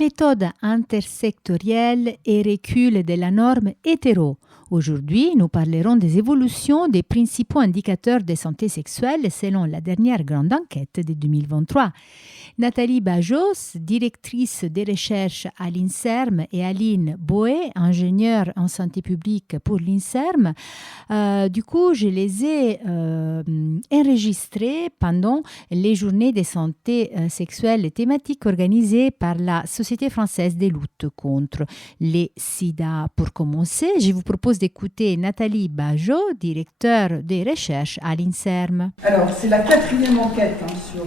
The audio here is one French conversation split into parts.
méthode intersectorielle et recul de la norme hétéro. Aujourd'hui, nous parlerons des évolutions des principaux indicateurs de santé sexuelle selon la dernière grande enquête de 2023. Nathalie Bajos, directrice des recherches à l'INSERM, et Aline Boé, ingénieure en santé publique pour l'INSERM. Je les ai enregistrées pendant les journées de santé sexuelle et thématiques organisées par la Société française de lutte contre les sida. Pour commencer, je vous propose d'écouter Nathalie Bajot, directeur des recherches à l'INSERM. Alors, c'est la 4e enquête sur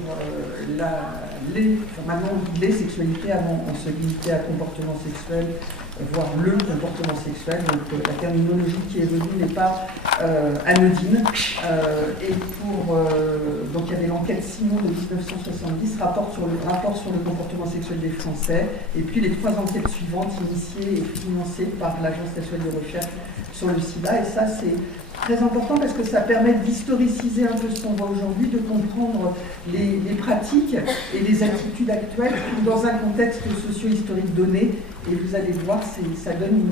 les sexualités. Avant, on se limitait à comportement sexuel, voire le comportement sexuel. Donc, la terminologie qui est venue n'est pas anodine. Donc, il y avait l'enquête Simon de 1970, rapport sur le comportement sexuel des Français, et puis les 3 enquêtes suivantes initiées et financées par l'Agence nationale de recherche sur le sida. Et ça, c'est très important parce que ça permet d'historiciser un peu ce qu'on voit aujourd'hui, de comprendre les pratiques et les attitudes actuelles dans un contexte socio-historique donné. Et vous allez voir, ça donne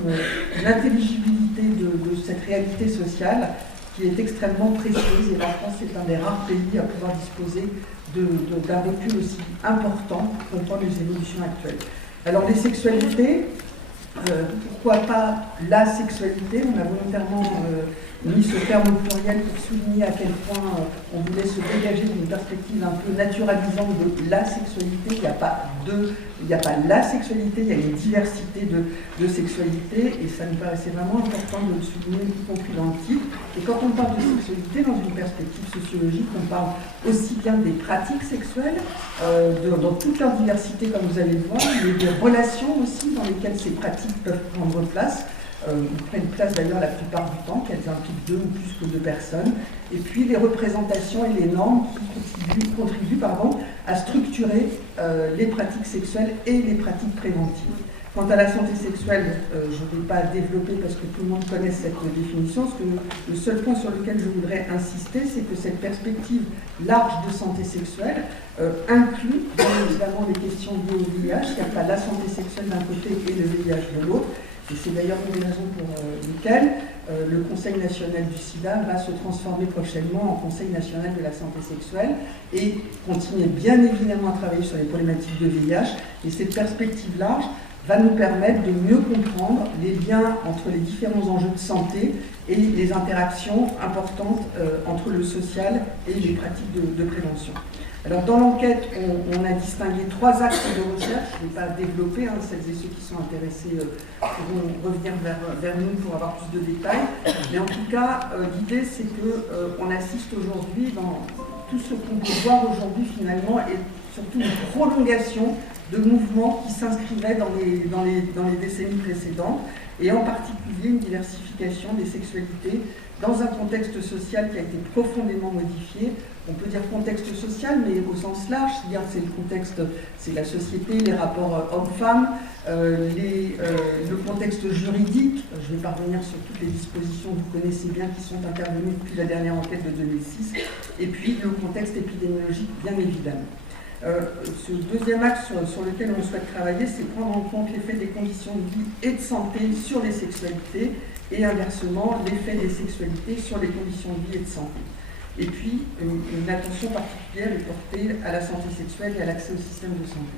une intelligibilité de cette réalité sociale qui est extrêmement précieuse. Et la France est un des rares pays à pouvoir disposer d'un recul aussi important pour comprendre les évolutions actuelles. Alors les sexualités, pourquoi pas la sexualité? On a volontairement mis ce terme au pluriel pour souligner à quel point on voulait se dégager d'une perspective un peu naturalisante de la sexualité. Il n'y a pas la sexualité, il y a une diversité de sexualité, et ça nous paraissait vraiment important de le souligner, y compris dans le titre. Et quand on parle de sexualité dans une perspective sociologique, on parle aussi bien des pratiques sexuelles, dans toute leur diversité, comme vous allez le voir, mais des relations aussi dans lesquelles ces pratiques peuvent prendre place. Ils prennent place d'ailleurs la plupart du temps, qu'elles impliquent 2 ou plus que 2 personnes, et puis les représentations et les normes qui contribuent à structurer les pratiques sexuelles et les pratiques préventives. Quant à la santé sexuelle, je ne vais pas développer parce que tout le monde connaît cette définition. Le seul point sur lequel je voudrais insister, c'est que cette perspective large de santé sexuelle inclut bien évidemment les questions liées au VIH. Il n'y a pas la santé sexuelle d'un côté et le VIH de l'autre. Et c'est d'ailleurs une des raisons pour lesquelles le Conseil national du sida va se transformer prochainement en Conseil national de la santé sexuelle et continuer bien évidemment à travailler sur les problématiques de VIH. Et cette perspective large va nous permettre de mieux comprendre les liens entre les différents enjeux de santé et les interactions importantes entre le social et les pratiques de prévention. Alors dans l'enquête, on a distingué 3 axes de recherche. Je ne vais pas développer, celles et ceux qui sont intéressés pourront revenir vers nous pour avoir plus de détails. Mais en tout cas, l'idée c'est qu'on assiste aujourd'hui dans tout ce qu'on peut voir aujourd'hui finalement et surtout une prolongation de mouvements qui s'inscrivaient dans les décennies précédentes, et en particulier une diversification des sexualités dans un contexte social qui a été profondément modifié. On peut dire contexte social, mais au sens large, c'est-à-dire c'est le contexte, c'est la société, les rapports hommes-femmes, le contexte juridique. Je vais pas revenir sur toutes les dispositions que vous connaissez bien qui sont intervenues depuis la dernière enquête de 2006, et puis le contexte épidémiologique, bien évidemment. Ce deuxième axe sur lequel on souhaite travailler, c'est prendre en compte l'effet des conditions de vie et de santé sur les sexualités, et inversement l'effet des sexualités sur les conditions de vie et de santé. Et puis une attention particulière est portée à la santé sexuelle et à l'accès au système de santé.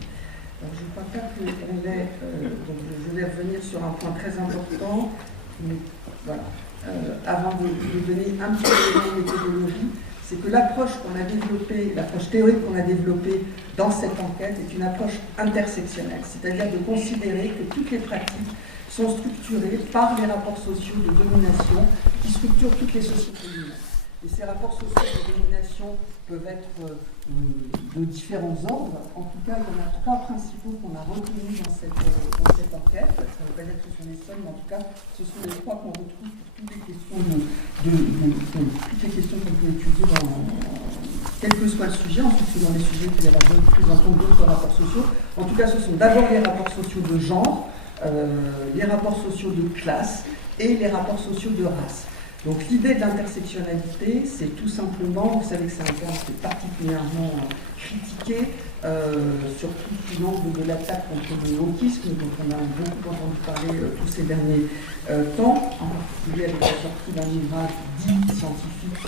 Alors je ne crois pas qu'on ait, donc je vais revenir sur un point très important, mais voilà, avant de donner un petit peu de méthodologie. C'est que l'approche qu'on a développée, l'approche théorique qu'on a développée dans cette enquête est une approche intersectionnelle, c'est-à-dire de considérer que toutes les pratiques sont structurées par les rapports sociaux de domination qui structurent toutes les sociétés humaines. Et ces rapports sociaux de domination peuvent être de différents ordres. En tout cas, il y en a 3 principaux qu'on a retenus dans cette enquête. Ça ne veut pas dire que ce sont les seuls, mais en tout cas, ce sont les 3 qu'on retrouve pour toutes les questions qu'on peut étudier quel que soit le sujet. Ensuite, selon les sujets, il y a la prise en compte d'autres rapports sociaux. En tout cas, ce sont d'abord les rapports sociaux de genre, les rapports sociaux de classe et les rapports sociaux de race. Donc l'idée de l'intersectionnalité, c'est tout simplement, vous savez que c'est un terme qui est particulièrement critiqué, surtout sous l'angle de l'attaque contre le wokisme, dont on a beaucoup entendu parler tous ces derniers temps, en particulier avec la sortie d'un ouvrage dit scientifique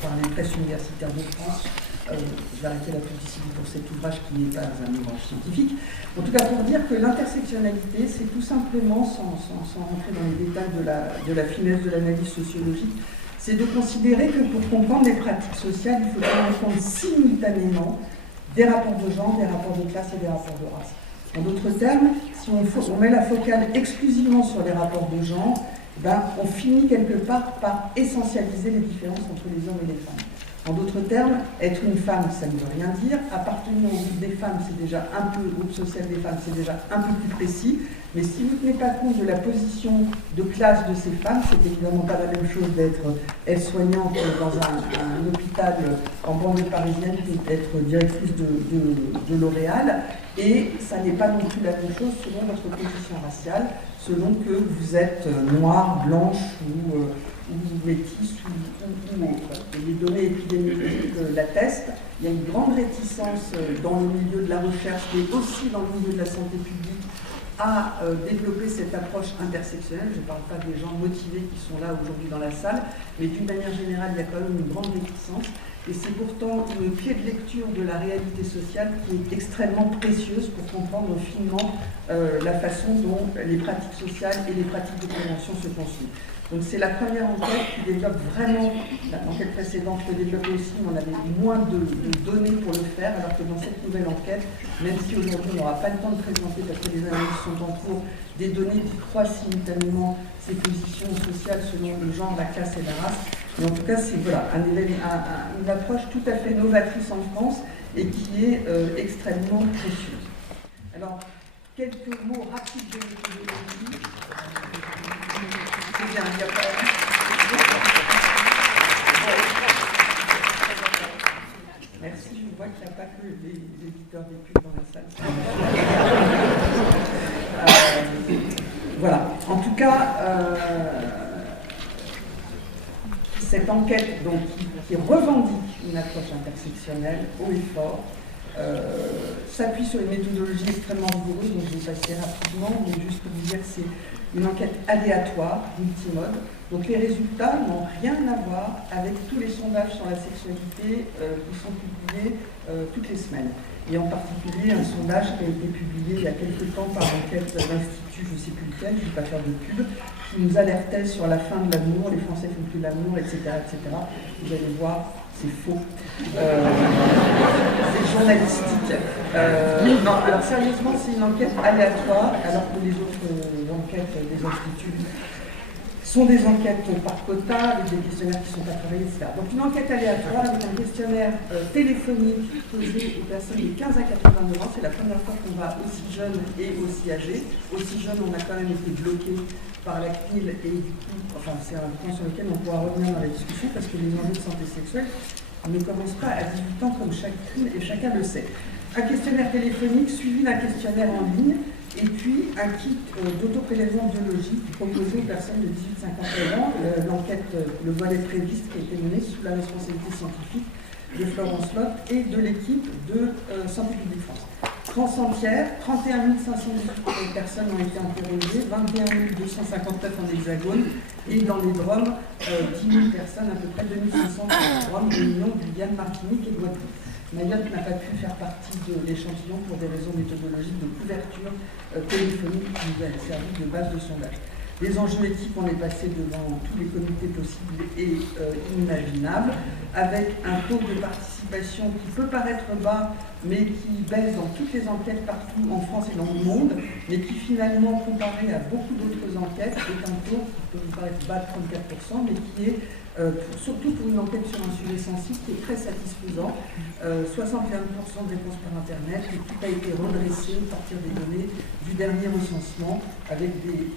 par les presses universitaires de France. Je vais arrêter la publicité pour cet ouvrage qui n'est pas un ouvrage scientifique. En tout cas, pour dire que l'intersectionnalité, c'est tout simplement, sans rentrer dans les détails de la finesse de l'analyse sociologique, c'est de considérer que pour comprendre les pratiques sociales, il faut prendre en compte simultanément des rapports de genre, des rapports de classe et des rapports de race. En d'autres termes, si on met la focale exclusivement sur les rapports de genre, on finit quelque part par essentialiser les différences entre les hommes et les femmes. En d'autres termes, être une femme, ça ne veut rien dire. Appartenir au groupe des femmes, c'est déjà un peu, au groupe social des femmes, c'est déjà un peu plus précis. Mais si vous ne tenez pas compte de la position de classe de ces femmes, c'est évidemment pas la même chose d'être aide-soignante dans un hôpital en banlieue parisienne que d'être directrice de L'Oréal. Et ça n'est pas non plus la même chose selon votre position raciale, selon que vous êtes noire, blanche ou métisse ou autre. Et les données épidémiologiques l'attestent. Il y a une grande réticence dans le milieu de la recherche, mais aussi dans le milieu de la santé publique, à développer cette approche intersectionnelle. Je ne parle pas des gens motivés qui sont là aujourd'hui dans la salle, mais d'une manière générale, il y a quand même une grande réticence. Et c'est pourtant une clé de lecture de la réalité sociale qui est extrêmement précieuse pour comprendre finement la façon dont les pratiques sociales et les pratiques de prévention se construisent. Donc c'est la première enquête qui développe vraiment, l'enquête précédente le développait aussi, mais on avait moins de données pour le faire, alors que dans cette nouvelle enquête, même si aujourd'hui on n'aura pas le temps de présenter parce que les analyses sont en cours, des données qui croisent simultanément ces positions sociales selon le genre, la classe et la race. Mais en tout cas, c'est voilà, une approche tout à fait novatrice en France et qui est extrêmement précieuse. Alors, quelques mots rapides de méthodologie. Bien, il y a pas... Merci, je vois qu'il n'y a pas que les éditeurs des pubs dans la salle. Voilà, en tout cas, cette enquête donc, qui revendique une approche intersectionnelle haut et fort, s'appuie sur une méthodologie extrêmement rigoureuse, donc je vais passer rapidement, mais juste pour vous dire que c'est une enquête aléatoire, multimode. Donc les résultats n'ont rien à voir avec tous les sondages sur la sexualité qui sont publiés toutes les semaines. Et en particulier un sondage qui a été publié il y a quelques temps par l'enquête d'Institut, je ne sais plus lequel, je ne vais pas faire de pub, qui nous alertait sur la fin de l'amour, les Français font plus l'amour, etc., etc. Vous allez voir, c'est faux. C'est journalistique. Non, alors sérieusement, c'est une enquête aléatoire, alors que les autres enquêtes des instituts sont des enquêtes par quota, avec des questionnaires qui sont pas travaillés, etc. Donc une enquête aléatoire avec un questionnaire téléphonique posé aux personnes de 15 à 89 ans. C'est la première fois qu'on va aussi jeune et aussi âgé. Aussi jeune, on a quand même été bloqué par la CNIL et du coup, enfin c'est un point sur lequel on pourra revenir dans la discussion parce que les enjeux de santé sexuelle ne commencent pas à 18 ans comme chacune et chacun le sait. Un questionnaire téléphonique suivi d'un questionnaire en ligne et puis un kit d'autoprélèvement biologique proposé aux personnes de 18-59 ans. L'enquête, le volet préviste qui a été mené sous la responsabilité scientifique de Florence Lott et de l'équipe de Santé publique France. France entière, 31 518 personnes ont été interrogées, 21 259 en hexagone et dans les Drômes, 10 000 personnes, à peu près 2500 Drômes, Réunion, Guyane, Martinique et Guadeloupe. Mayotte n'a pas pu faire partie de l'échantillon pour des raisons méthodologiques de couverture téléphonique qui nous a servi de base de sondage. Les enjeux éthiques, on est passé devant tous les comités possibles et inimaginables, avec un taux de participation qui peut paraître bas, mais qui baisse dans toutes les enquêtes partout en France et dans le monde, mais qui finalement, comparé à beaucoup d'autres enquêtes, est un taux qui peut vous paraître bas de 34%, mais qui est surtout pour une enquête sur un sujet sensible qui est très satisfaisant. 61% de réponses par Internet, et tout a été redressé à partir des données du dernier recensement avec des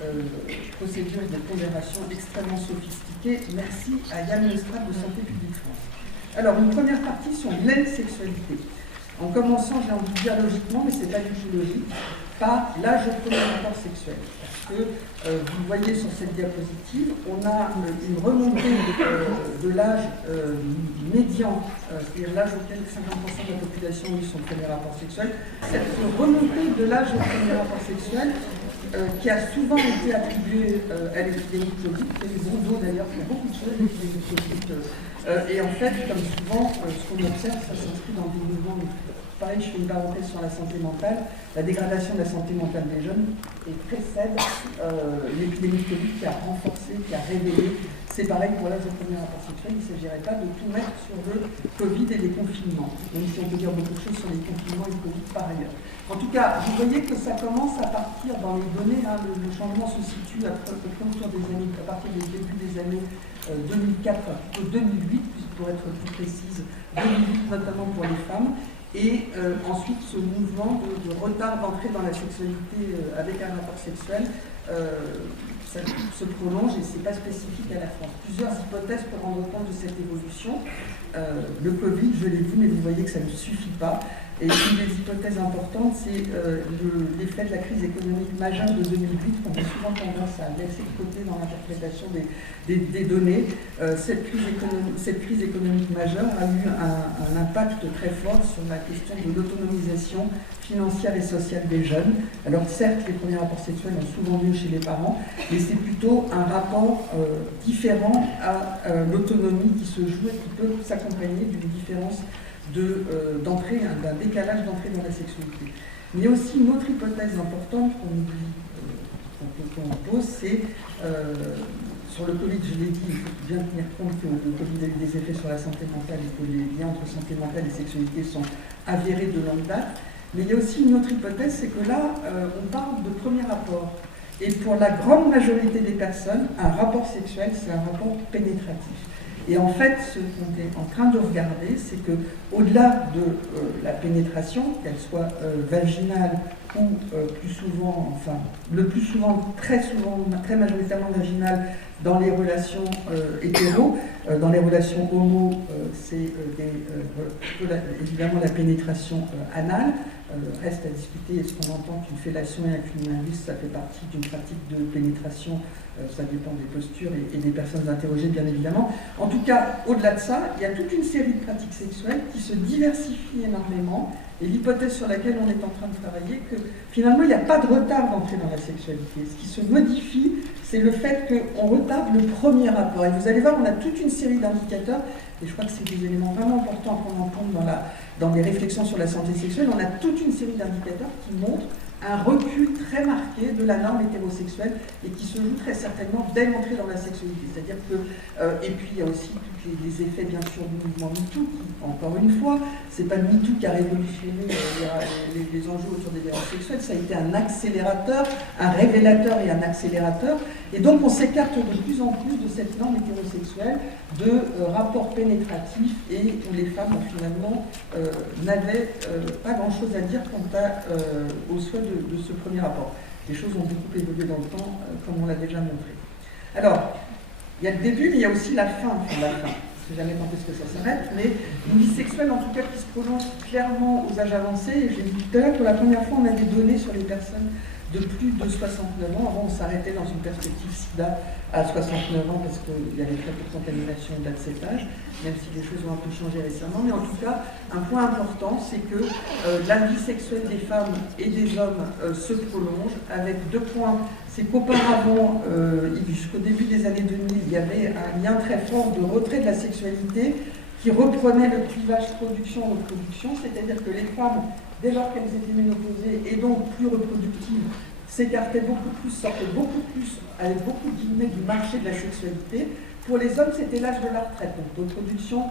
procédures de pondération extrêmement sophistiquées. Merci à Yann Lestrade de Santé publique France. Alors, une première partie sur l'insexualité. En commençant, j'ai envie de dire logiquement, mais ce n'est pas du tout logique, par l'âge au premier rapport sexuel. Parce que vous voyez sur cette diapositive, on a une remontée de l'âge médian, c'est-à-dire l'âge auquel 50% de la population a eu son premier rapport sexuel. Cette remontée de l'âge au premier rapport sexuel qui a souvent été attribuée à l'épidémie de Covid, et les gros dos d'ailleurs font beaucoup de choses, l'épidémie de Covid. Et en fait, comme souvent, ce qu'on observe, ça s'inscrit dans des mouvements. Pareil, je fais une parenthèse sur la santé mentale. La dégradation de la santé mentale des jeunes précède l'épidémie de Covid qui a renforcé, qui a révélé. C'est pareil pour l'âge au premier rapport sexuel. Il ne s'agirait pas de tout mettre sur le Covid et les confinements, même si on peut dire beaucoup de choses sur les confinements et le Covid par ailleurs. En tout cas, vous voyez que ça commence à partir dans les données. Hein, le changement se situe à partir du début des années 2004, plutôt 2008, pour être plus précise, 2008 notamment pour les femmes. Et ensuite, ce mouvement de retard d'entrée dans la sexualité avec un rapport sexuel ça se prolonge et ce n'est pas spécifique à la France. Plusieurs hypothèses pour rendre compte de cette évolution. Le Covid, je l'ai dit, mais vous voyez que ça ne suffit pas. Et une des hypothèses importantes, c'est l'effet de la crise économique majeure de 2008, qu'on a souvent tendance à laisser de côté dans l'interprétation des données. Cette crise économique majeure a eu un impact très fort sur la question de l'autonomisation financière et sociale des jeunes. Alors certes, les premiers rapports sexuels ont souvent lieu chez les parents, mais c'est plutôt un rapport différent à l'autonomie qui se joue et qui peut s'accompagner d'une différence d'entrée, d'un décalage d'entrée dans la sexualité. Mais il y a aussi une autre hypothèse importante qu'on oublie, qu'on pose, c'est sur le Covid, je l'ai dit, il faut bien tenir compte que le Covid a eu des effets sur la santé mentale et que les liens entre santé mentale et sexualité sont avérés de longue date. Mais il y a aussi une autre hypothèse, c'est que là, on parle de premier rapport. Et pour la grande majorité des personnes, un rapport sexuel, c'est un rapport pénétratif. Et en fait, ce qu'on est en train de regarder, c'est que au-delà de la pénétration, qu'elle soit vaginale ou plus souvent, enfin, le plus souvent, très majoritairement vaginale dans les relations hétéros, dans les relations homo, c'est évidemment la pénétration anale. Reste à discuter, est-ce qu'on entend qu'une fellation et un cunnilingus, ça fait partie d'une pratique de pénétration, ça dépend des postures et des personnes interrogées, bien évidemment. En tout cas, au-delà de ça, il y a toute une série de pratiques sexuelles qui se diversifient énormément, et l'hypothèse sur laquelle on est en train de travailler, que finalement, il n'y a pas de retard d'entrée dans la sexualité. Ce qui se modifie, c'est le fait qu'on retarde le premier rapport. Et vous allez voir, on a toute une série d'indicateurs, et je crois que c'est des éléments vraiment importants à prendre en compte dans les réflexions sur la santé sexuelle. On a toute une série d'indicateurs qui montrent un recul très marqué de la norme hétérosexuelle et qui se joue très certainement dès l'entrée dans la sexualité. C'est-à-dire que, et puis il y a aussi tous les effets bien sûr du mouvement MeToo, qui, encore une fois, c'est pas MeToo qui a révolutionné les enjeux autour des violences sexuelles, ça a été un accélérateur, un révélateur et un accélérateur. Et donc on s'écarte de plus en plus de cette norme hétérosexuelle de rapports pénétratifs et où les femmes finalement n'avaient pas grand-chose à dire quant au souhait de ce premier rapport. Les choses ont beaucoup évolué dans le temps, comme on l'a déjà montré. Alors, il y a le début, mais il y a aussi la fin. Enfin, la fin. Je ne sais jamais quand est-ce que ça s'arrête, mais une vie sexuelle, en tout cas, qui se prolonge clairement aux âges avancés. J'ai dit tout à l'heure, pour la première fois, on a des données sur les personnes de plus de 69 ans. Avant, on s'arrêtait dans une perspective SIDA à 69 ans parce qu'il y avait très peu de contamination au-delà de cet âge, même si les choses ont un peu changé récemment. Mais en tout cas, un point important, c'est que la vie sexuelle des femmes et des hommes se prolonge avec deux points. C'est qu'auparavant, jusqu'au début des années 2000, il y avait un lien très fort de retrait de la sexualité qui reprenait le clivage production-reproduction, c'est-à-dire que les femmes, dès lors qu'elles étaient ménopausées et donc plus reproductives, s'écartaient beaucoup plus, sortaient beaucoup plus, avec beaucoup de guillemets, du marché de la sexualité. Pour les hommes, c'était l'âge de la retraite, donc de production.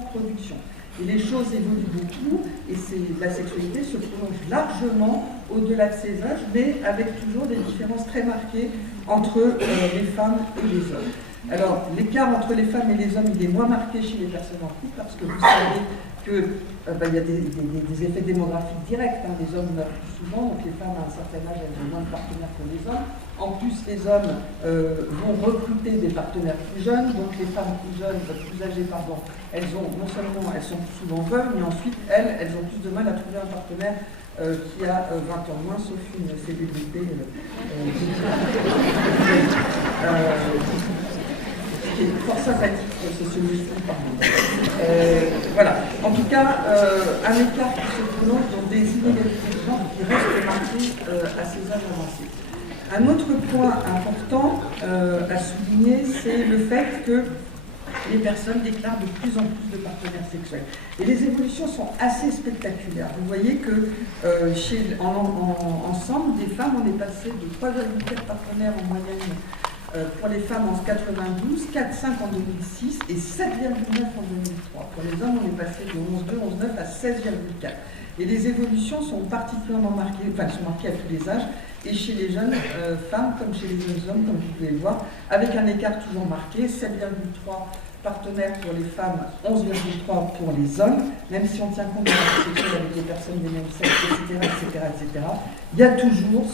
Et les choses évoluent beaucoup, et la sexualité se prolonge largement au-delà de ces âges, mais avec toujours des différences très marquées entre les femmes et les hommes. Alors, l'écart entre les femmes et les hommes, il est moins marqué chez les personnes en couple, parce que vous savez qu'il y a des effets démographiques directs. Les hommes meurent plus souvent, donc les femmes à un certain âge, elles ont moins de partenaires que les hommes. En plus, les hommes vont recruter des partenaires plus jeunes, donc les femmes plus jeunes, plus âgées, elles ont, non seulement elles sont plus souvent veuves, mais ensuite elles ont plus de mal à trouver un partenaire qui a 20 ans moins, sauf une célébrité. pardon. Voilà. En tout cas, un écart qui se prolonge dans des inégalités de genre qui restent marquées à ces âges avancés. Un autre point important à souligner, c'est le fait que les personnes déclarent de plus en plus de partenaires sexuels. Et les évolutions sont assez spectaculaires. Vous voyez que ensemble, des femmes, on est passé de 3,4 partenaires en moyenne pour les femmes en 92, 4,5 en 2006 et 7,9 en 2003. Pour les hommes, on est passé de 11,2, 11,9 à 16,4. Et les évolutions sont particulièrement marquées, enfin, sont marquées à tous les âges, et chez les jeunes femmes comme chez les jeunes hommes, comme vous pouvez le voir, avec un écart toujours marqué, 7,3 partenaires pour les femmes, 11,3 pour les hommes, même si on tient compte de la sexuelle avec les personnes des mêmes sexes, etc., il y a toujours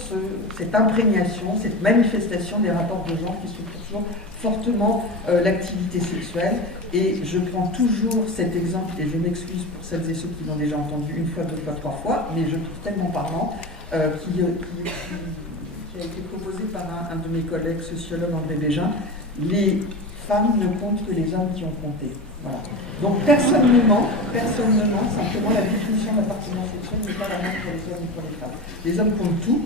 cette imprégnation, cette manifestation des rapports de genre qui structurent toujours fortement l'activité sexuelle. Et je prends toujours cet exemple, et je m'excuse pour celles et ceux qui l'ont déjà entendu une fois, deux fois, trois fois, mais je trouve tellement parlant, qui a été proposé par un de mes collègues sociologues, André Bégin. Les femmes ne comptent que les hommes qui ont compté. Voilà. Donc personne ne ment, simplement la définition d'appartenance sexuelle n'est pas la même pour les hommes et pour les femmes. Les hommes comptent tout,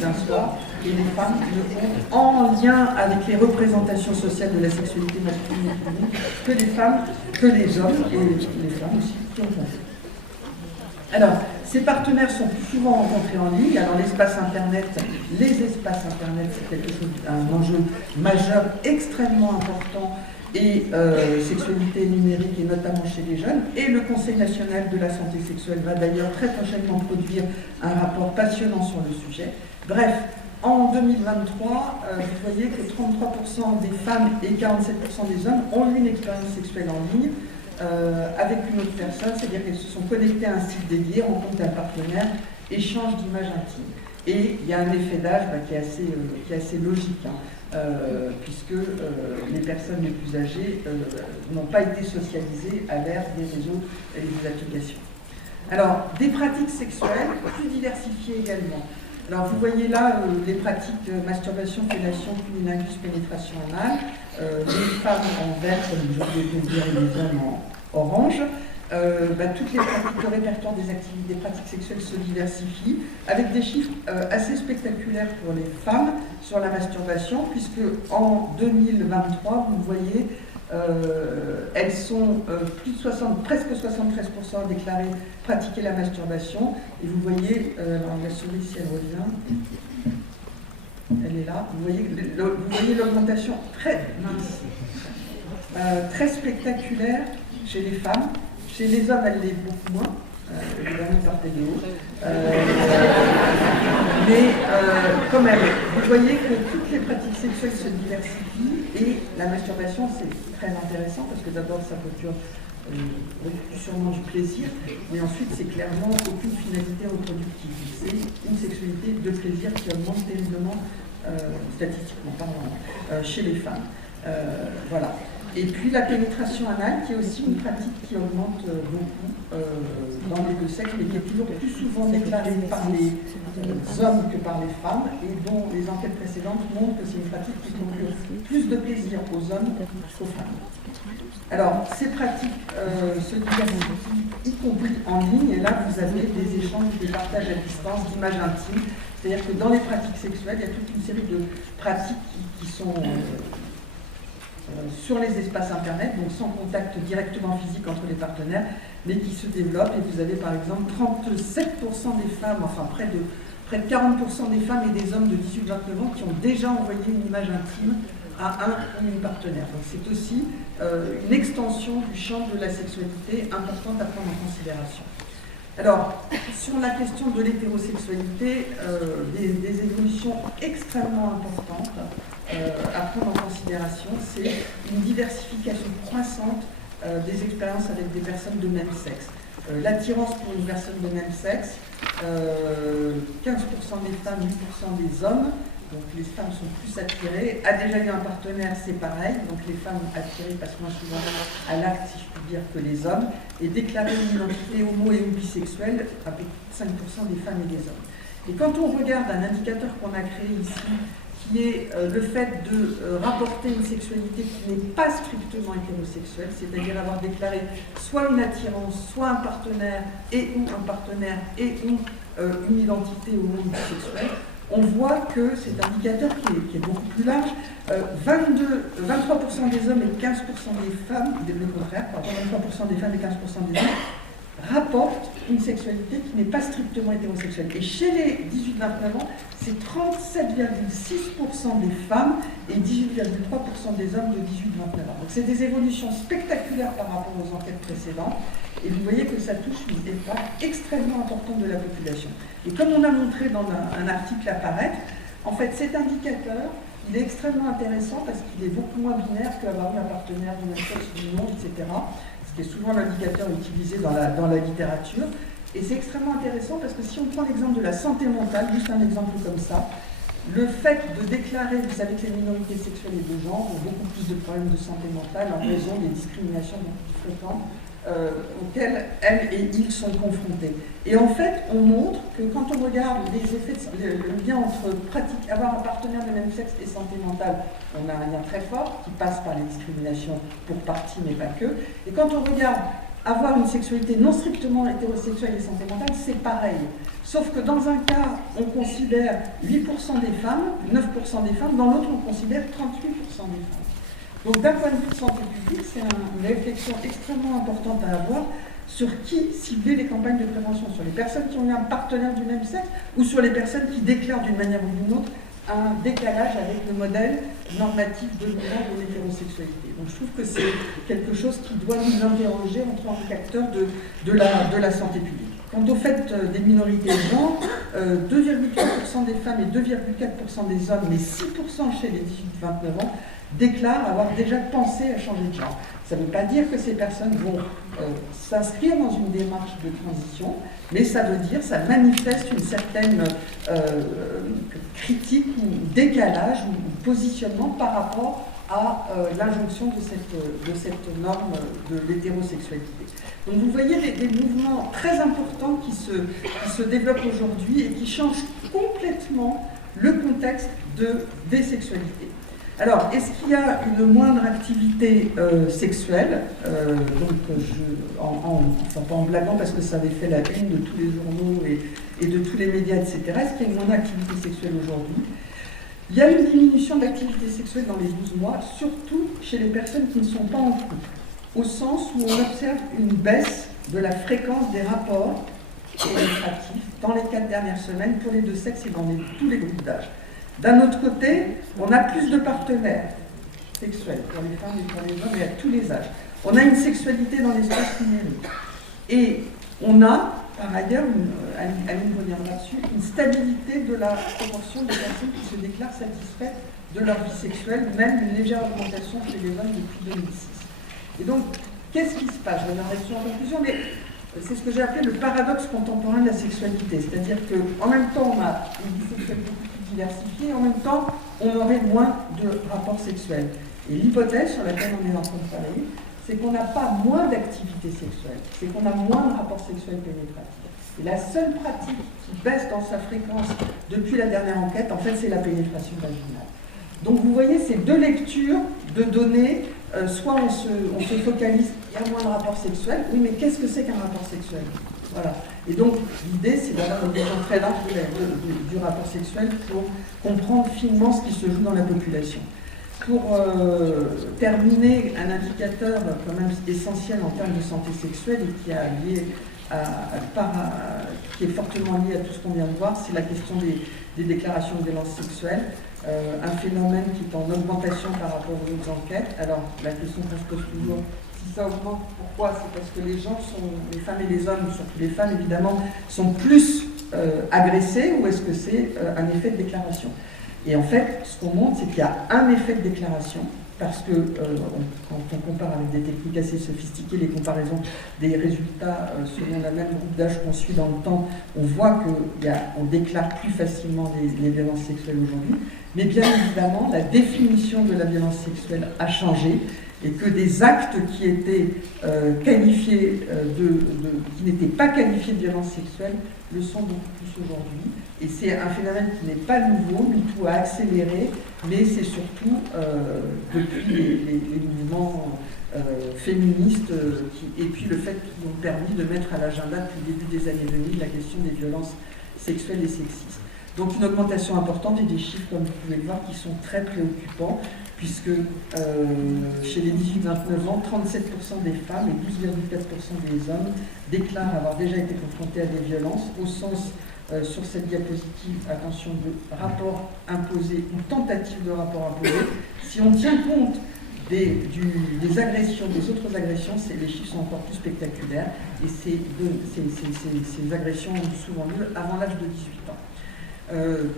d'un soir, et les femmes ne comptent en lien avec les représentations sociales de la sexualité masculine et féminine que les femmes, que les hommes, et les femmes aussi qui ont compté. Alors, ces partenaires sont plus souvent rencontrés en ligne. Alors, les espaces Internet, c'est quelque chose, un enjeu majeur, extrêmement important, et sexualité numérique, et notamment chez les jeunes. Et le Conseil national de la santé sexuelle va d'ailleurs très prochainement produire un rapport passionnant sur le sujet. Bref, en 2023, vous voyez que 33% des femmes et 47% des hommes ont eu une expérience sexuelle en ligne. Avec une autre personne, c'est-à-dire qu'elles se sont connectées à un site dédié, rencontrent un partenaire, échange d'images intimes. Et il y a un effet d'âge qui est assez logique, puisque les personnes les plus âgées n'ont pas été socialisées à l'ère des réseaux et des applications. Alors, des pratiques sexuelles plus diversifiées également. Alors, vous voyez là les pratiques masturbation, fellation, cunnilingus, pénétration anale, les femmes en vert, comme je viens de dire, et les hommes en orange. Toutes les pratiques, le répertoire des activités, des pratiques sexuelles se diversifient, avec des chiffres assez spectaculaires pour les femmes sur la masturbation, puisque en 2023, vous voyez, elles sont presque 73% déclarées pratiquer la masturbation. Et vous voyez, alors la souris, si elle revient, elle est là, vous voyez l'augmentation très très spectaculaire chez les femmes. Chez les hommes, elle l'est beaucoup moins, évidemment par TDO. Mais quand même, vous voyez que toutes les pratiques sexuelles se diversifient, et la masturbation, c'est très intéressant parce que d'abord, ça procure sûrement du plaisir, mais ensuite, c'est clairement aucune finalité reproductive. C'est une sexualité de plaisir qui augmente terriblement, statistiquement parlant, chez les femmes. Voilà. Et puis la pénétration anale, qui est aussi une pratique qui augmente beaucoup dans les deux sexes, mais qui est toujours plus souvent déclarée par les hommes que par les femmes, et dont les enquêtes précédentes montrent que c'est une pratique qui procure plus de plaisir aux hommes qu'aux femmes. Alors, ces pratiques se diversifient, y compris en ligne, et là vous avez des échanges, des partages à distance d'images intimes, c'est-à-dire que dans les pratiques sexuelles, il y a toute une série de pratiques qui sont sur les espaces Internet, donc sans contact directement physique entre les partenaires, mais qui se développent. Et vous avez par exemple 37% des femmes, enfin près de 40% des femmes et des hommes de 18-29 ans qui ont déjà envoyé une image intime à un ou une partenaire. Donc c'est aussi une extension du champ de la sexualité importante à prendre en considération. Alors, sur la question de l'hétérosexualité, des évolutions extrêmement importantes à prendre en considération, c'est une diversification croissante des expériences avec des personnes de même sexe. L'attirance pour une personne de même sexe, 15% des femmes, 8% des hommes, donc les femmes sont plus attirées. A déjà eu un partenaire, c'est pareil, donc les femmes attirées passent moins souvent à l'acte, si je puis dire, que les hommes. Et déclarer une identité homo et ou bisexuelle, avec 5% des femmes et des hommes. Et quand on regarde un indicateur qu'on a créé ici, qui est le fait de rapporter une sexualité qui n'est pas strictement hétérosexuelle, c'est-à-dire avoir déclaré soit une attirance, soit un partenaire et ou une identité au monde sexuel, on voit que cet indicateur qui est beaucoup plus large, 23% des hommes et 15% des femmes, le contraire, pardon, 23% des femmes et 15% des hommes, rapportent une sexualité qui n'est pas strictement hétérosexuelle. Et chez les 18-29 ans, c'est 37,6% des femmes et 18,3% des hommes de 18-29 ans. Donc c'est des évolutions spectaculaires par rapport aux enquêtes précédentes. Et vous voyez que ça touche une part extrêmement importante de la population. Et comme on a montré dans un article à paraître, en fait cet indicateur, il est extrêmement intéressant parce qu'il est beaucoup moins binaire qu'avoir eu un partenaire du même sexe ou non, etc. Ce qui est souvent l'indicateur utilisé dans la littérature. Et c'est extrêmement intéressant parce que si on prend l'exemple de la santé mentale, juste un exemple comme ça, le fait de déclarer, vous savez que les minorités sexuelles et de genre ont beaucoup plus de problèmes de santé mentale en raison des discriminations plus fréquentes auxquels elles et ils sont confrontés. Et en fait, on montre que quand on regarde les effets, le lien entre avoir un partenaire de même sexe et santé mentale, on a un lien très fort qui passe par les discriminations pour partie, mais pas que. Et quand on regarde avoir une sexualité non strictement hétérosexuelle et santé mentale, c'est pareil. Sauf que dans un cas, on considère 8% des femmes, 9% des femmes, dans l'autre, on considère 38% des femmes. Donc d'un point de vue de santé publique, c'est une réflexion extrêmement importante à avoir sur qui cibler les campagnes de prévention, sur les personnes qui ont eu un partenaire du même sexe ou sur les personnes qui déclarent d'une manière ou d'une autre un décalage avec le modèle normatif de l'hétérosexualité. Donc je trouve que c'est quelque chose qui doit nous interroger en tant qu'acteurs de la santé publique. Quant au fait des minorités de genre, 2,4% des femmes et 2,4% des hommes, mais 6% chez les 18-29 ans, déclarent avoir déjà pensé à changer de genre. Ça ne veut pas dire que ces personnes vont s'inscrire dans une démarche de transition, mais ça veut dire, ça manifeste une certaine critique ou décalage ou positionnement par rapport à l'injonction de cette norme de l'hétérosexualité. Donc vous voyez des mouvements très importants qui se développent aujourd'hui et qui changent complètement le contexte des sexualités. Alors, est-ce qu'il y a une moindre activité sexuelle enfin pas en blaguant parce que ça avait fait la une de tous les journaux et de tous les médias, etc. Est-ce qu'il y a une moindre activité sexuelle aujourd'hui? Il y a une diminution de l'activité sexuelle dans les 12 mois, surtout chez les personnes qui ne sont pas en couple, au sens où on observe une baisse de la fréquence des rapports pénétratifs dans les 4 dernières semaines pour les deux sexes et dans tous les groupes d'âge. D'un autre côté, on a plus de partenaires sexuels pour les femmes et pour les hommes et à tous les âges. On a une sexualité dans l'espace numérique. Et on a, par ailleurs, Aline reviendra là-dessus, une stabilité de la proportion des personnes qui se déclarent satisfaites de leur vie sexuelle, même une légère augmentation chez les hommes depuis 2006. Et donc, qu'est-ce qui se passe? Je vais m'arrêter en conclusion, mais c'est ce que j'ai appelé le paradoxe contemporain de la sexualité. C'est-à-dire qu'en même temps, on a une vie sexuelle beaucoup plus diversifiée, et en même temps, on aurait moins de rapports sexuels. Et l'hypothèse sur laquelle on est en train de travailler, c'est qu'on n'a pas moins d'activité sexuelle, c'est qu'on a moins de rapports sexuels pénétratifs. Et la seule pratique qui baisse dans sa fréquence depuis la dernière enquête, en fait, c'est la pénétration vaginale. Donc vous voyez ces deux lectures de données, soit on se focalise, il y a moins de rapports sexuels, oui, mais qu'est-ce que c'est qu'un rapport sexuel? Voilà. Et donc l'idée, c'est d'avoir une vision très large du rapport sexuel pour comprendre finement ce qui se joue dans la population. Pour terminer, un indicateur quand même essentiel en termes de santé sexuelle et qui est fortement lié à tout ce qu'on vient de voir, c'est la question des déclarations de violences sexuelles. Un phénomène qui est en augmentation par rapport aux autres enquêtes. Alors, la question qu'on se pose toujours, si ça augmente, pourquoi? C'est parce que les femmes et les hommes, surtout les femmes évidemment, sont plus agressés, ou est-ce que c'est un effet de déclaration? Et en fait, ce qu'on montre, c'est qu'il y a un effet de déclaration, parce que quand on compare avec des techniques assez sophistiquées, les comparaisons des résultats selon la même groupe d'âge qu'on suit dans le temps, on voit qu'on déclare plus facilement les violences sexuelles aujourd'hui. Mais bien évidemment, la définition de la violence sexuelle a changé et que des actes qui étaient qualifiés qui n'étaient pas qualifiés de violence sexuelle le sont beaucoup plus aujourd'hui. Et c'est un phénomène qui n'est pas nouveau, MeToo a accéléré, mais c'est surtout depuis les mouvements féministes et puis le fait qu'ils ont permis de mettre à l'agenda depuis le début des années 2000 la question des violences sexuelles et sexistes. Donc une augmentation importante et des chiffres, comme vous pouvez le voir, qui sont très préoccupants, puisque chez les 18-29 ans, 37% des femmes et 12,4% des hommes déclarent avoir déjà été confrontés à des violences, au sens, sur cette diapositive, attention, de rapport imposé ou tentative de rapport imposé. Si on tient compte des agressions, des autres agressions, les chiffres sont encore plus spectaculaires, et ces agressions ont souvent lieu avant l'âge de 18 ans.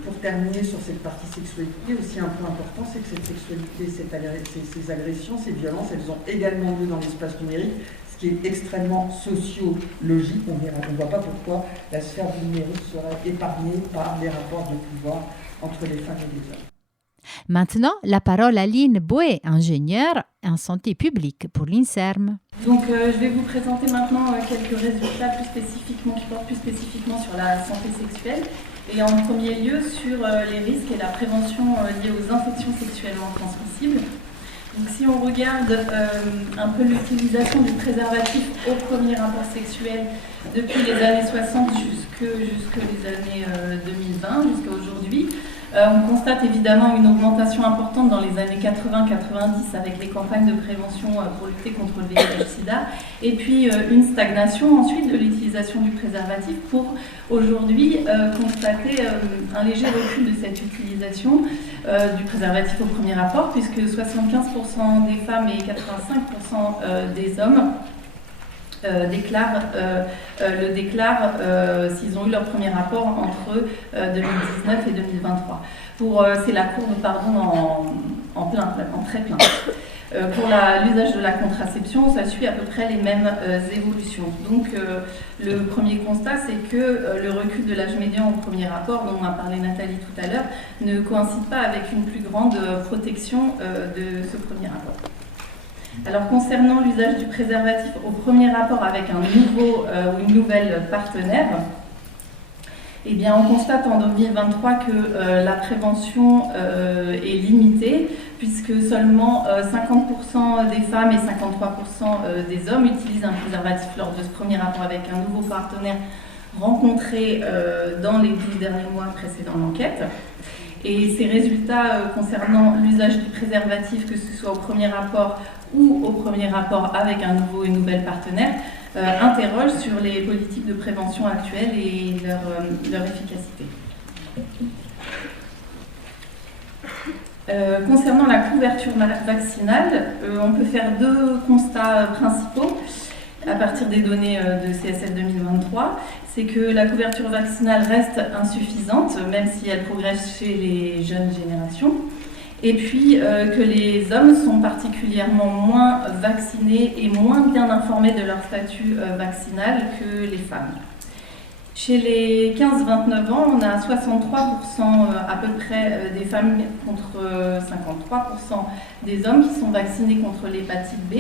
Pour terminer sur cette partie sexualité, aussi un point important, c'est que cette sexualité, ces agressions, ces violences, elles ont également lieu dans l'espace numérique, ce qui est extrêmement sociologique. On ne voit pas pourquoi la sphère du numérique serait épargnée par les rapports de pouvoir entre les femmes et les hommes. Maintenant, la parole à Line Boé, ingénieure en santé publique pour l'INSERM. Donc, je vais vous présenter maintenant quelques résultats qui portent plus spécifiquement sur la santé sexuelle. Et en premier lieu, sur les risques et la prévention liés aux infections sexuellement transmissibles. Donc, si on regarde un peu l'utilisation du préservatif au premier rapport sexuel depuis les années 60 jusque les années 2020, jusqu'à aujourd'hui, on constate évidemment une augmentation importante dans les années 80-90 avec les campagnes de prévention pour lutter contre le VIH/SIDA, et puis une stagnation ensuite de l'utilisation du préservatif pour aujourd'hui constater un léger recul de cette utilisation du préservatif au premier rapport, puisque 75% des femmes et 85% des hommes le déclarent s'ils ont eu leur premier rapport entre 2019 et 2023. C'est la courbe en très plein. Pour l'usage de la contraception, ça suit à peu près les mêmes évolutions. Donc le premier constat, c'est que le recul de l'âge médian au premier rapport, dont a parlé Nathalie tout à l'heure, ne coïncide pas avec une plus grande protection de ce premier rapport. Alors concernant l'usage du préservatif au premier rapport avec un nouveau ou une nouvelle partenaire, eh bien, on constate en 2023 que la prévention est limitée, puisque seulement 50% des femmes et 53% des hommes utilisent un préservatif lors de ce premier rapport avec un nouveau partenaire rencontré dans les 12 derniers mois précédant l'enquête. Et ces résultats concernant l'usage du préservatif, que ce soit au premier rapport ou au premier rapport avec un nouveau et nouvel partenaire, interrogent sur les politiques de prévention actuelles et leur efficacité. Concernant la couverture vaccinale, on peut faire deux constats principaux à partir des données de CSF 2023. C'est que la couverture vaccinale reste insuffisante, même si elle progresse chez les jeunes générations. Et puis que les hommes sont particulièrement moins vaccinés et moins bien informés de leur statut vaccinal que les femmes. Chez les 15-29 ans, on a 63% à peu près des femmes contre 53% des hommes qui sont vaccinés contre l'hépatite B.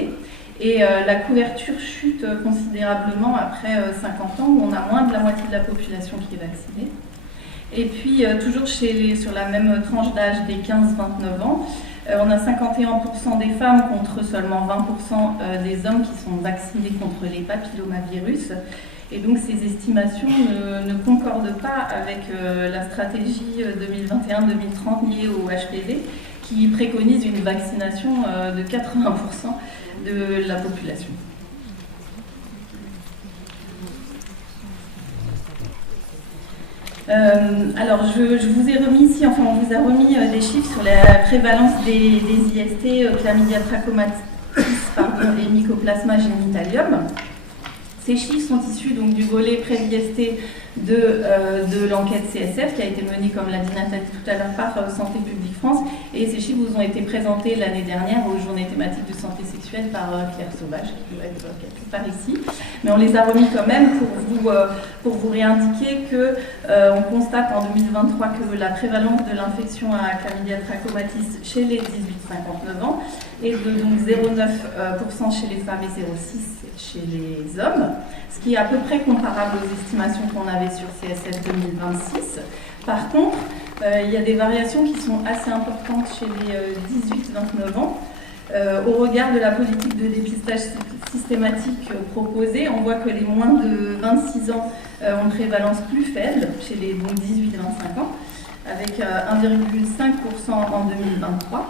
Et la couverture chute considérablement après 50 ans, où on a moins de la moitié de la population qui est vaccinée. Et puis, toujours sur la même tranche d'âge des 15-29 ans, on a 51% des femmes contre seulement 20% des hommes qui sont vaccinés contre les papillomavirus. Et donc, ces estimations ne concordent pas avec la stratégie 2021-2030 liée au HPV, qui préconise une vaccination de 80% de la population. Alors, je vous ai remis ici, on vous a remis des chiffres sur la prévalence des IST, chlamydia trachomatis et mycoplasma genitalium. Ces chiffres sont issus donc du volet pré-IST de l'enquête CSF qui a été menée, comme l'a dit Nathalie tout à l'heure, par Santé publique France. Et ces chiffres vous ont été présentés l'année dernière aux journées thématiques de santé sexuelle par Claire Sauvage, qui doit être quelque part ici. Mais on les a remis quand même pour vous réindiquer qu'on constate en 2023 que la prévalence de l'infection à Chlamydia trachomatis chez les 18-59 ans est de donc 0,9% chez les femmes et 0,6% chez les hommes, ce qui est à peu près comparable aux estimations qu'on avait sur CSF 2026. Par contre, il y a des variations qui sont assez importantes chez les 18-29 ans. Au regard de la politique de dépistage systématique proposée, on voit que les moins de 26 ans ont une prévalence plus faible, chez les 18-25 ans, avec 1,5% en 2023.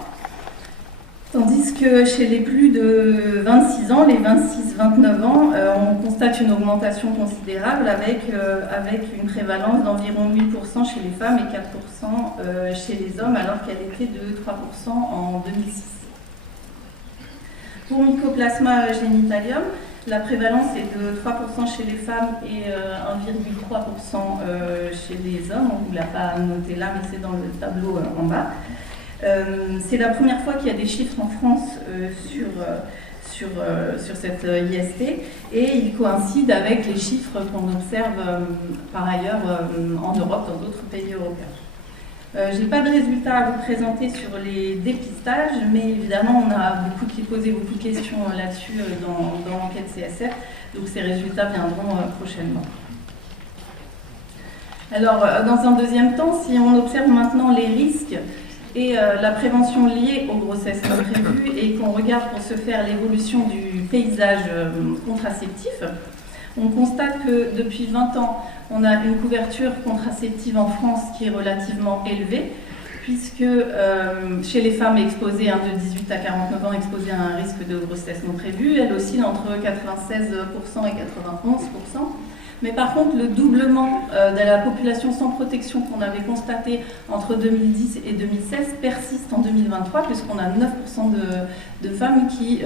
Tandis que chez les plus de 26 ans, les 26-29 ans, on constate une augmentation considérable avec une prévalence d'environ 8% chez les femmes et 4% chez les hommes, alors qu'elle était de 3% en 2006. Pour Mycoplasma genitalium, la prévalence est de 3% chez les femmes et 1,3% chez les hommes. On ne vous l'a pas noté là, mais c'est dans le tableau en bas. C'est la première fois qu'il y a des chiffres en France sur cette IST et ils coïncident avec les chiffres qu'on observe par ailleurs en Europe, dans d'autres pays européens. Je n'ai pas de résultats à vous présenter sur les dépistages, mais évidemment on a posé beaucoup de questions là-dessus dans l'enquête CSF, donc ces résultats viendront prochainement. Alors dans un deuxième temps, si on observe maintenant les risques et la prévention liée aux grossesses non prévues et qu'on regarde pour se faire l'évolution du paysage contraceptif, on constate que depuis 20 ans, on a une couverture contraceptive en France qui est relativement élevée, puisque chez les femmes exposées de 18 à 49 ans exposées à un risque de grossesse non prévue, elle oscille entre 96% et 91%. Mais par contre, le doublement de la population sans protection qu'on avait constaté entre 2010 et 2016 persiste en 2023, puisqu'on a 9% de femmes qui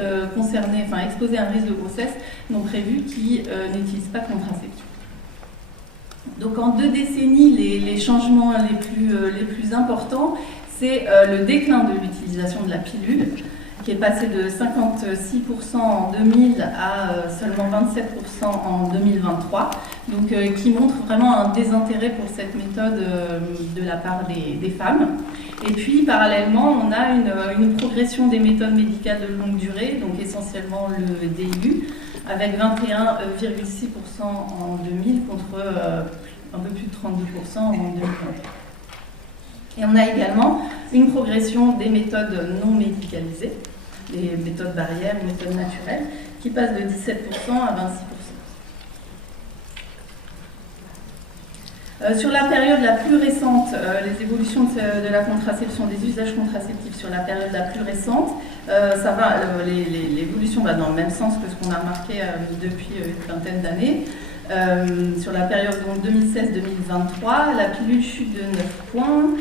exposées à un risque de grossesse non prévu qui n'utilisent pas de contraception. Donc en 2 décennies, les changements les plus importants, c'est le déclin de l'utilisation de la pilule, qui est passé de 56% en 2000 à seulement 27% en 2023, donc qui montre vraiment un désintérêt pour cette méthode de la part des femmes. Et puis parallèlement, on a une progression des méthodes médicales de longue durée, donc essentiellement le DIU, avec 21,6% en 2000 contre un peu plus de 32% en 2020. Et on a également une progression des méthodes non médicalisées, les méthodes barrières, les méthodes naturelles, qui passent de 17% à 26%. Sur la période la plus récente, les évolutions de la contraception, des usages contraceptifs sur la période la plus récente, l'évolution va dans le même sens que ce qu'on a remarqué depuis une vingtaine d'années. Sur la période 2016-2023, la pilule chute de 9 points,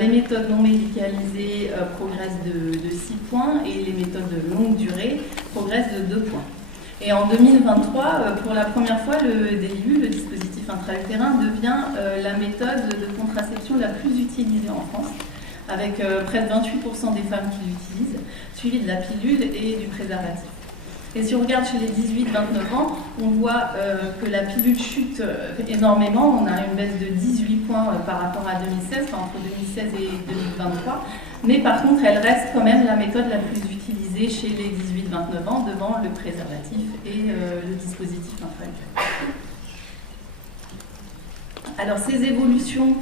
les méthodes non médicalisées progressent de 6 points et les méthodes de longue durée progressent de 2 points. Et en 2023, pour la première fois, le DIU, le dispositif intra-utérin, devient la méthode de contraception la plus utilisée en France, avec près de 28% des femmes qui l'utilisent, suivi de la pilule et du préservatif. Et si on regarde chez les 18-29 ans, on voit que la pilule chute énormément. On a une baisse de 18 points par rapport à 2016, entre 2016 et 2023. Mais par contre, elle reste quand même la méthode la plus utilisée chez les 18-29 ans, devant le préservatif et le dispositif intra-utérin. Alors ces évolutions,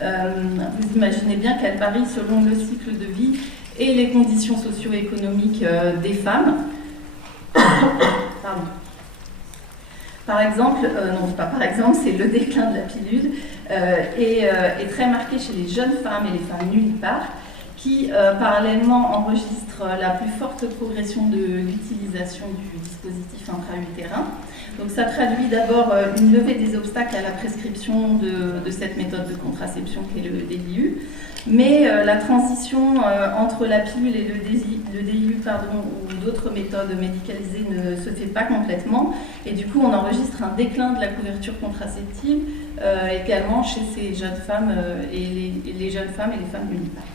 vous imaginez bien qu'elles varient selon le cycle de vie et les conditions socio-économiques des femmes. Pardon. Par exemple, c'est le déclin de la pilule est très marqué chez les jeunes femmes et les femmes nullipares qui parallèlement enregistre la plus forte progression de l'utilisation du dispositif intra-utérin. Donc ça traduit d'abord une levée des obstacles à la prescription de cette méthode de contraception qu'est le DIU, mais la transition entre la pilule et le DIU ou d'autres méthodes médicalisées ne se fait pas complètement, et du coup on enregistre un déclin de la couverture contraceptive également chez ces jeunes femmes et les jeunes femmes et les femmes vulnérables.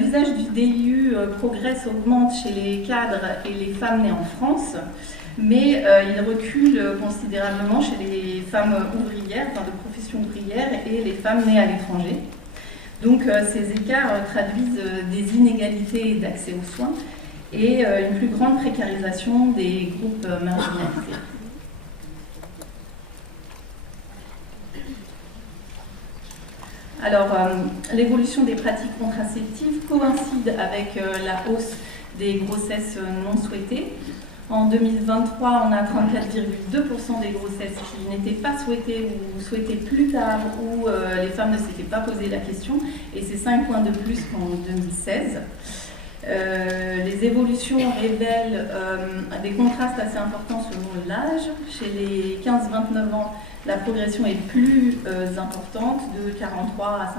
L'usage du DIU progresse, augmente chez les cadres et les femmes nées en France, mais il recule considérablement chez les femmes ouvrières, de profession ouvrière, et les femmes nées à l'étranger. Donc ces écarts traduisent des inégalités d'accès aux soins et une plus grande précarisation des groupes marginalisés. Alors, l'évolution des pratiques contraceptives coïncide avec la hausse des grossesses non souhaitées. En 2023, on a 34,2% des grossesses qui n'étaient pas souhaitées ou souhaitées plus tard, où les femmes ne s'étaient pas posé la question, et c'est 5 points de plus qu'en 2016. Les évolutions révèlent des contrastes assez importants selon l'âge. Chez les 15-29 ans, la progression est plus importante, de 43 à 52%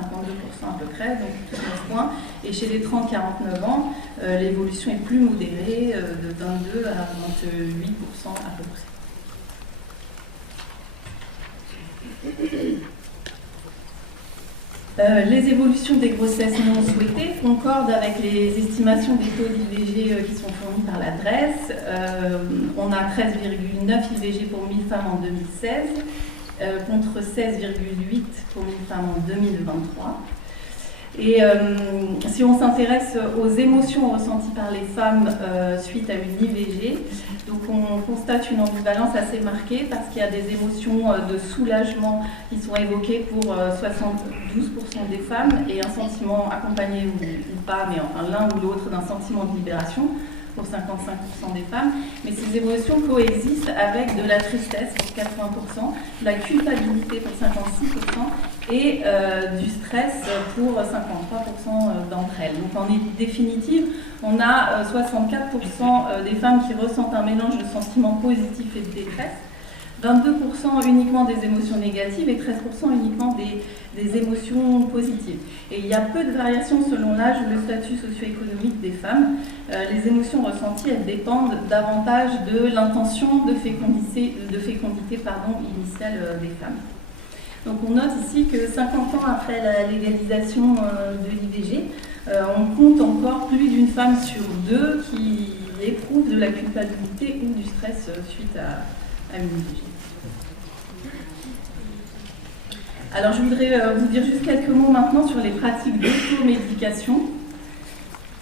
à peu près, donc 9 points. Et chez les 30-49 ans, l'évolution est plus modérée, de 22 à 28% à peu près. Les évolutions des grossesses non souhaitées concordent avec les estimations des taux d'IVG qui sont fournis par la DRES. On a 13,9 IVG pour 1000 femmes en 2016, contre 16,8 pour 1000 femmes en 2023. Et si on s'intéresse aux émotions ressenties par les femmes suite à une IVG, donc on constate une ambivalence assez marquée parce qu'il y a des émotions de soulagement qui sont évoquées pour 72% des femmes et un sentiment accompagné ou pas, mais l'un ou l'autre d'un sentiment de libération pour 55% des femmes. Mais ces émotions coexistent avec de la tristesse pour 80%, de la culpabilité pour 56% et du stress pour 53% d'entre elles. Donc en définitive, on a 64% des femmes qui ressentent un mélange de sentiments positifs et de détresse, 22% uniquement des émotions négatives et 13% uniquement des émotions positives. Et il y a peu de variations selon l'âge ou le statut socio-économique des femmes. Les émotions ressenties, elles dépendent davantage de l'intention de fécondité initiale des femmes. Donc on note ici que 50 ans après la légalisation de l'IVG, on compte encore plus d'une femme sur deux qui éprouve de la culpabilité ou du stress suite à une IVG. Alors je voudrais vous dire juste quelques mots maintenant sur les pratiques d'automédication.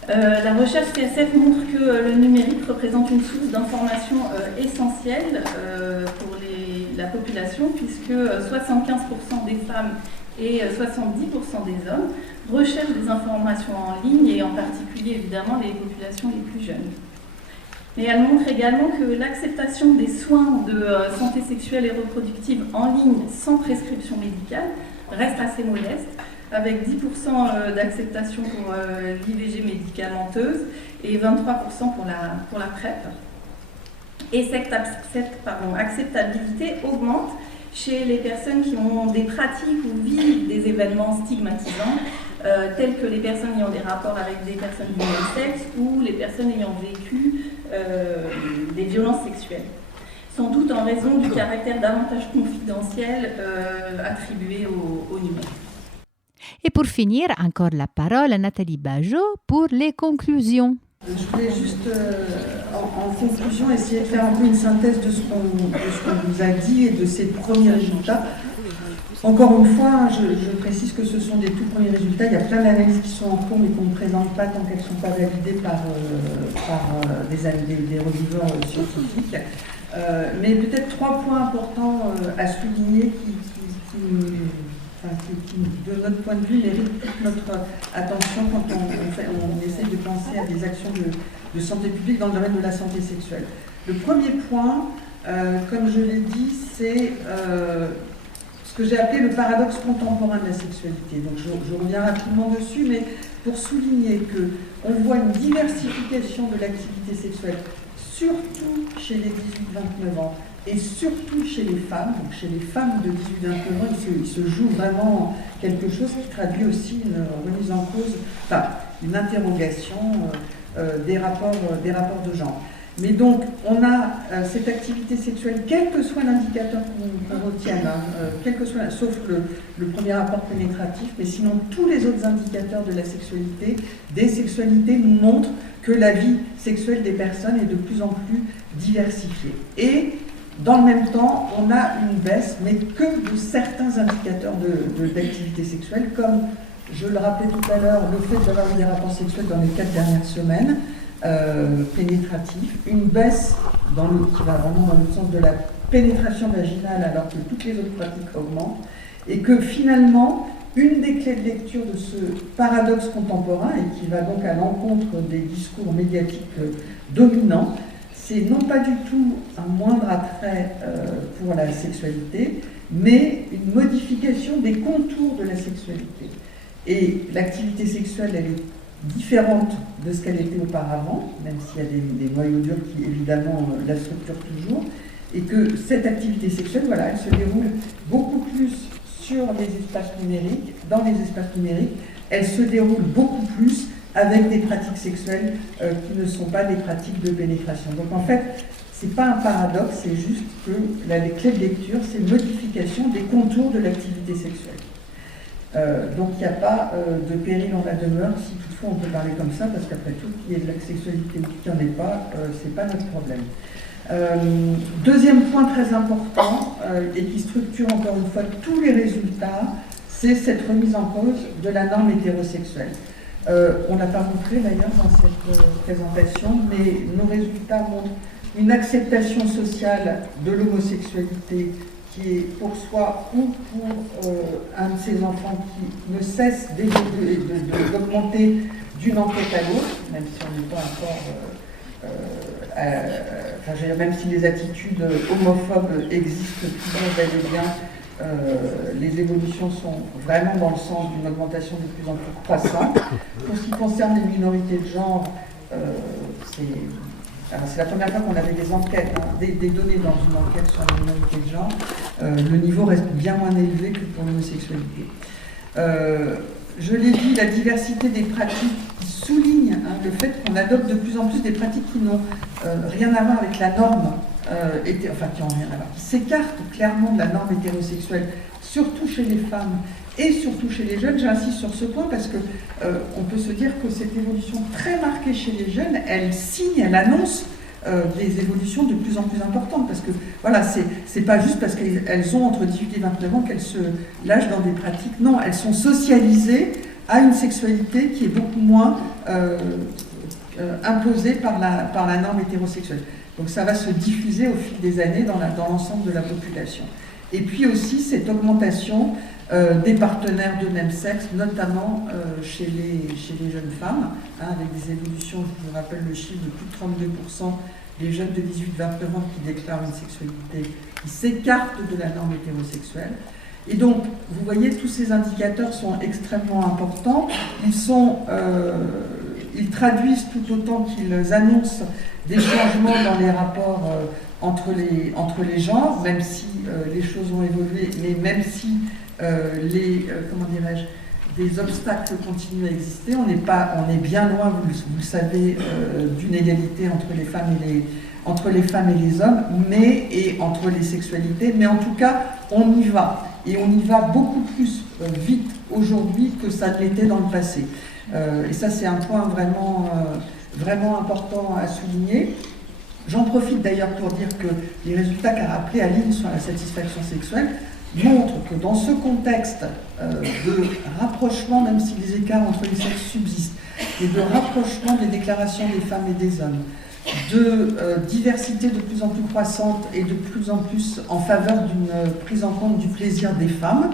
La recherche CSF montre que le numérique représente une source d'information essentielle pour la population, puisque 75% des femmes et 70% des hommes recherchent des informations en ligne, et en particulier évidemment les populations les plus jeunes. Mais elle montre également que l'acceptation des soins de santé sexuelle et reproductive en ligne sans prescription médicale reste assez modeste, avec 10% d'acceptation pour l'IVG médicamenteuse et 23% pour la PrEP. Et cette acceptabilité augmente chez les personnes qui ont des pratiques ou vivent des événements stigmatisants, tels que les personnes ayant des rapports avec des personnes du même sexe ou les personnes ayant vécu des violences sexuelles. Sans doute en raison du caractère davantage confidentiel attribué au numérique. Et pour finir, encore la parole à Nathalie Bajot pour les conclusions. Je voulais juste, en conclusion, essayer de faire un peu une synthèse de ce qu'on nous a dit et de ces premiers résultats. Encore une fois, je précise que ce sont des tout premiers résultats. Il y a plein d'analyses qui sont en cours, mais qu'on ne présente pas tant qu'elles ne sont pas validées par des reviewers scientifiques. Mais peut-être 3 points importants à souligner qui, de notre point de vue, méritent toute notre attention quand on essaie de penser à des actions de santé publique dans le domaine de la santé sexuelle. Le premier point, comme je l'ai dit, c'est ce que j'ai appelé le paradoxe contemporain de la sexualité. Donc je reviens rapidement dessus, mais pour souligner qu'on voit une diversification de l'activité sexuelle, surtout chez les 18-29 ans, et surtout chez les femmes. Donc chez les femmes de 18-29 ans, il se joue vraiment quelque chose qui traduit aussi une remise en cause, enfin une interrogation des rapports de genre. Mais donc, on a cette activité sexuelle, quel que soit l'indicateur qu'on retienne, quel que soit, sauf le premier rapport pénétratif, mais sinon tous les autres indicateurs de la sexualité, des sexualités nous montrent que la vie sexuelle des personnes est de plus en plus diversifiée. Et dans le même temps, on a une baisse, mais que de certains indicateurs d'activité sexuelle, comme je le rappelais tout à l'heure, le fait d'avoir eu des rapports sexuels dans les 4 dernières semaines, pénétratif, une baisse qui va vraiment dans le sens de la pénétration vaginale alors que toutes les autres pratiques augmentent, et que finalement, une des clés de lecture de ce paradoxe contemporain, et qui va donc à l'encontre des discours médiatiques dominants, c'est non pas du tout un moindre attrait pour la sexualité, mais une modification des contours de la sexualité. Et l'activité sexuelle, elle est différente de ce qu'elle était auparavant, même s'il y a des noyaux durs qui évidemment la structurent toujours, et que cette activité sexuelle, voilà, elle se déroule beaucoup plus sur les espaces numériques, dans les espaces numériques, elle se déroule beaucoup plus avec des pratiques sexuelles qui ne sont pas des pratiques de pénétration. Donc en fait, c'est pas un paradoxe, c'est juste que les clés de lecture, c'est une modification des contours de l'activité sexuelle. Donc il n'y a pas de péril en la demeure, si toutefois on peut parler comme ça, parce qu'après tout, qu'il y ait de la sexualité ou qu'il n'y en ait pas, c'est pas notre problème. Deuxième point très important, et qui structure encore une fois tous les résultats, c'est cette remise en cause de la norme hétérosexuelle. On ne l'a pas montré d'ailleurs dans cette présentation, mais nos résultats montrent une acceptation sociale de l'homosexualité qui est pour soi ou pour un de ses enfants qui ne cesse d'augmenter d'une enquête à l'autre, même si on n'est pas encore, même si les attitudes homophobes existent toujours bel et bien, les évolutions sont vraiment dans le sens d'une augmentation de plus en plus croissante. Pour ce qui concerne les minorités de genre, c'est la première fois qu'on avait des enquêtes, des données dans une enquête sur les minorités de genre. Le niveau reste bien moins élevé que pour l'homosexualité. Je l'ai dit, la diversité des pratiques qui souligne le fait qu'on adopte de plus en plus des pratiques qui n'ont rien à voir avec la norme, qui ont rien à voir, qui s'écartent clairement de la norme hétérosexuelle, surtout chez les femmes et surtout chez les jeunes. J'insiste sur ce point parce que on peut se dire que cette évolution très marquée chez les jeunes, elle signe, elle annonce des évolutions de plus en plus importantes, parce que voilà, c'est pas juste parce qu'elles ont entre 18 et 29 ans qu'elles se lâchent dans des pratiques. Non, elles sont socialisées à une sexualité qui est beaucoup moins imposée par la norme hétérosexuelle. Donc ça va se diffuser au fil des années dans l'ensemble de la population. Et puis aussi cette augmentation des partenaires de même sexe, notamment chez les jeunes femmes, avec des évolutions, je vous rappelle le chiffre de plus de 32% des jeunes de 18-29 ans qui déclarent une sexualité qui s'écarte de la norme hétérosexuelle. Et donc, vous voyez, tous ces indicateurs sont extrêmement importants. Ils traduisent tout autant qu'ils annoncent des changements dans les rapports entre les genres, même si les choses ont évolué, mais même si des obstacles continuent à exister. On est bien loin, vous le savez, d'une égalité entre les femmes et les hommes, et entre les sexualités, mais en tout cas, on y va. Et on y va beaucoup plus vite aujourd'hui que ça ne l'était dans le passé. Et ça, c'est un point vraiment important à souligner. J'en profite d'ailleurs pour dire que les résultats qu'a rappelé Aline sur la satisfaction sexuelle montrent que dans ce contexte de rapprochement, même si les écarts entre les sexes subsistent, et de rapprochement des déclarations des femmes et des hommes, de diversité de plus en plus croissante et de plus en plus en faveur d'une prise en compte du plaisir des femmes,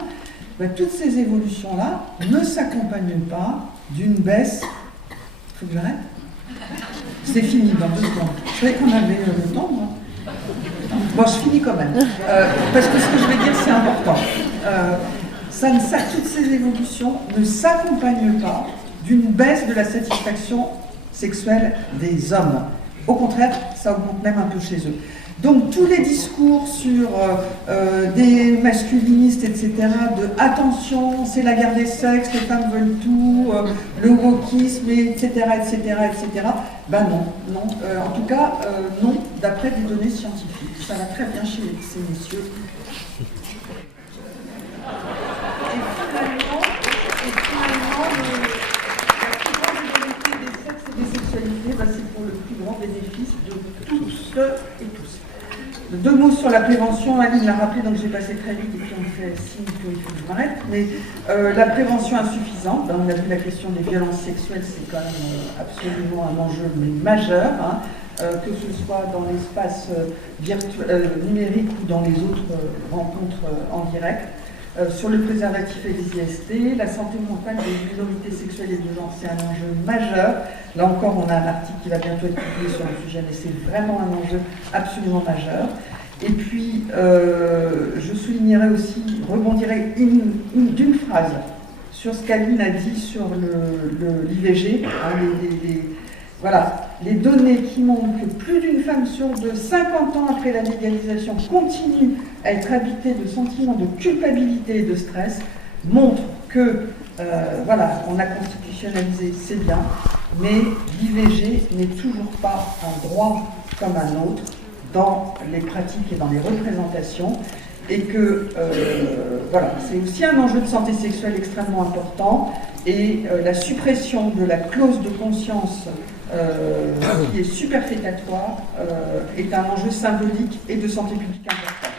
toutes ces évolutions-là ne s'accompagnent pas d'une baisse. Il faut que j'arrête ? C'est fini dans 2 secondes. Je savais qu'on avait le temps, moi. Bon, je finis quand même, parce que ce que je vais dire, c'est important. Toutes ces évolutions ne s'accompagnent pas d'une baisse de la satisfaction sexuelle des hommes. Au contraire, ça augmente même un peu chez eux. Donc tous les discours sur des masculinistes, etc., de attention, c'est la guerre des sexes, les femmes veulent tout, le wokisme, etc., ben non. En tout cas, non, d'après des données scientifiques. Ça va très bien chez ces messieurs. Et finalement, la plus grande égalité des sexes et des sexualités, ben, c'est pour le plus grand bénéfice de tous et tous. Deux mots sur la prévention, Aline l'a rappelé, donc j'ai passé très vite et puis on me fait signe qu'il faut que je m'arrête. Mais la prévention insuffisante, on a vu la question des violences sexuelles, c'est quand même absolument un enjeu majeur, hein, que ce soit dans l'espace numérique ou dans les autres rencontres en direct. Sur le préservatif et les IST, la santé mentale des minorités sexuelles et de genre, c'est un enjeu majeur. Là encore, on a un article qui va bientôt être publié sur le sujet, mais c'est vraiment un enjeu absolument majeur. Et puis, je soulignerai aussi, rebondirai d'une phrase sur ce qu'Aline a dit sur l'IVG, voilà, les données qui montrent que plus d'une femme sur deux, 50 ans après la légalisation, continue à être habitée de sentiments de culpabilité et de stress, montrent que, voilà, on a constitutionnalisé, c'est bien, mais l'IVG n'est toujours pas un droit comme un autre dans les pratiques et dans les représentations, et que, voilà, c'est aussi un enjeu de santé sexuelle extrêmement important, et la suppression de la clause de conscience qui est superfétatoire est un enjeu symbolique et de santé publique important.